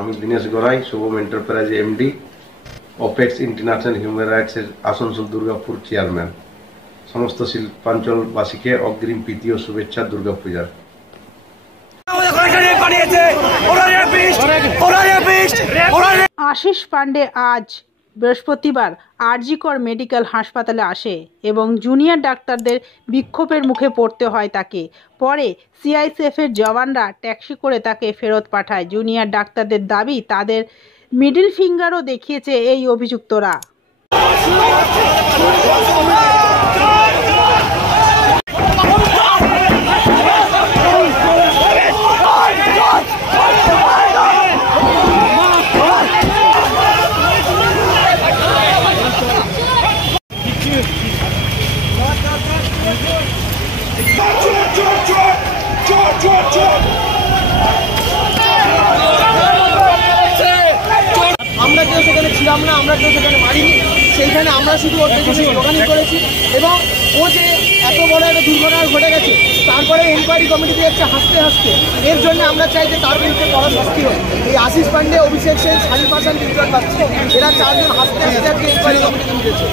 আমি Dinesh Garai, Shubham enterprise MD, apex international human রাইটসের Asansol Durgapur chairman. সমস্ত শিল্পাঞ্চলবাসীকে অগ্রিম প্রীতি ও শুভেচ্ছা দুর্গাপূজার। আশিস পান্ডে আজ বৃহস্পতিবার আরজি কর মেডিকেল হাসপাতালে আসে এবং জুনিয়র ডাক্তারদের বিক্ষোভের মুখে পড়তে হয় তাকে। পরে সিআইএসএফের জওয়ানরা ট্যাক্সি করে তাকে ফেরত পাঠায়। জুনিয়র ডাক্তারদের দাবি, তাদের মিডল ফিঙ্গারও দেখিয়েছে এই অভিযুক্তরা। আমরা কেউ সেখানে ছিলাম না, আমরা কেউ সেখানে মারিনি। সেইখানে আমরা শুধু ওর পেছনে স্লোগানিং করেছি এবং ও যে এত বড় একটা দুর্ঘটনা ঘটে গেছে তারপরে এনকোয়ারি কমিটিতে যাচ্ছে হাসতে হাসতে। এর জন্য আমরা চাই যে তার বিরুদ্ধে কড়া শাস্তি হয়। এই আশিস পান্ডে, অভিষেক সেন, শালিল পাশান, তিনজন পাচ্ছে, এরা চারজন হাসতে হাসতে আজকে এনকোয়ারি কমিটিতে উঠেছে।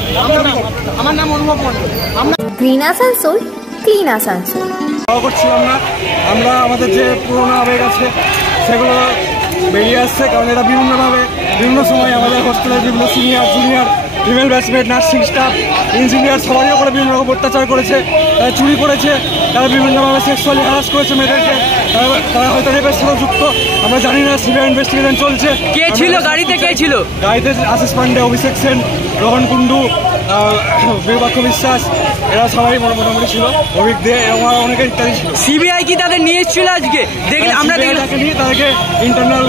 আমার নাম অনুভব মন্ডল। আমরা গ্রিন আসানসোল, ক্লিন আসানসোল করছিলাম না। আমরা আমাদের যে পুরোনো আবেগ আছে সেগুলো বেরিয়ে আসছে, কারণ এরা বিভিন্নভাবে বিভিন্ন সময় আমাদের হসপিটালের বিভিন্ন senior junior female batchmate, nursing staff, engineer সবারই উপরে বিভিন্ন রকম অত্যাচার করেছে। তারা চুরি করেছে, তারা বিভিন্নভাবে সেক্সুয়ালি হ্যারাস করেছে মেয়েদেরকে, তারা হয়তো রেপের সাথে যুক্ত, আমরা জানি না। সিবিআই ইনভেস্টিগেশন চলছে। কে ছিল গাড়িতে? কে ছিল গাড়িতে? আশিস পান্ডে, অভিষেক সেন, রোহন কুন্ডু, বিরূপাক্ষ বিশ্বাস, এরা সবাই মোটামুটি ছিল। অভিক দে এবং অনেকে ইত্যাদি ছিল। সিবিআই কি তাদের নিয়ে এসেছিল আজকে? দেখলে আমরা নিয়ে তাদেরকে ইন্টারনাল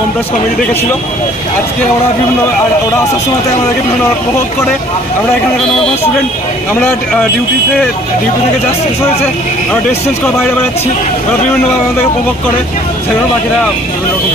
কমপ্লেক্স কমিটি ডেকেছিল আজকে। ওরা বিভিন্ন ওরা আসার সময় আমাদেরকে বিভিন্ন প্রভোগ করে। আমরা এখানে একটা নর্মাল স্টুডেন্ট, আমরা ডিউটি থেকে জাস্ট শেষ হয়েছে, আমরা ড্রেস চেঞ্জ করে বাইরে বেড়াচ্ছি। ওরা বিভিন্নভাবে আমাদেরকে প্রভোগ করে, সেগুলো বাকিরা বিভিন্ন রকম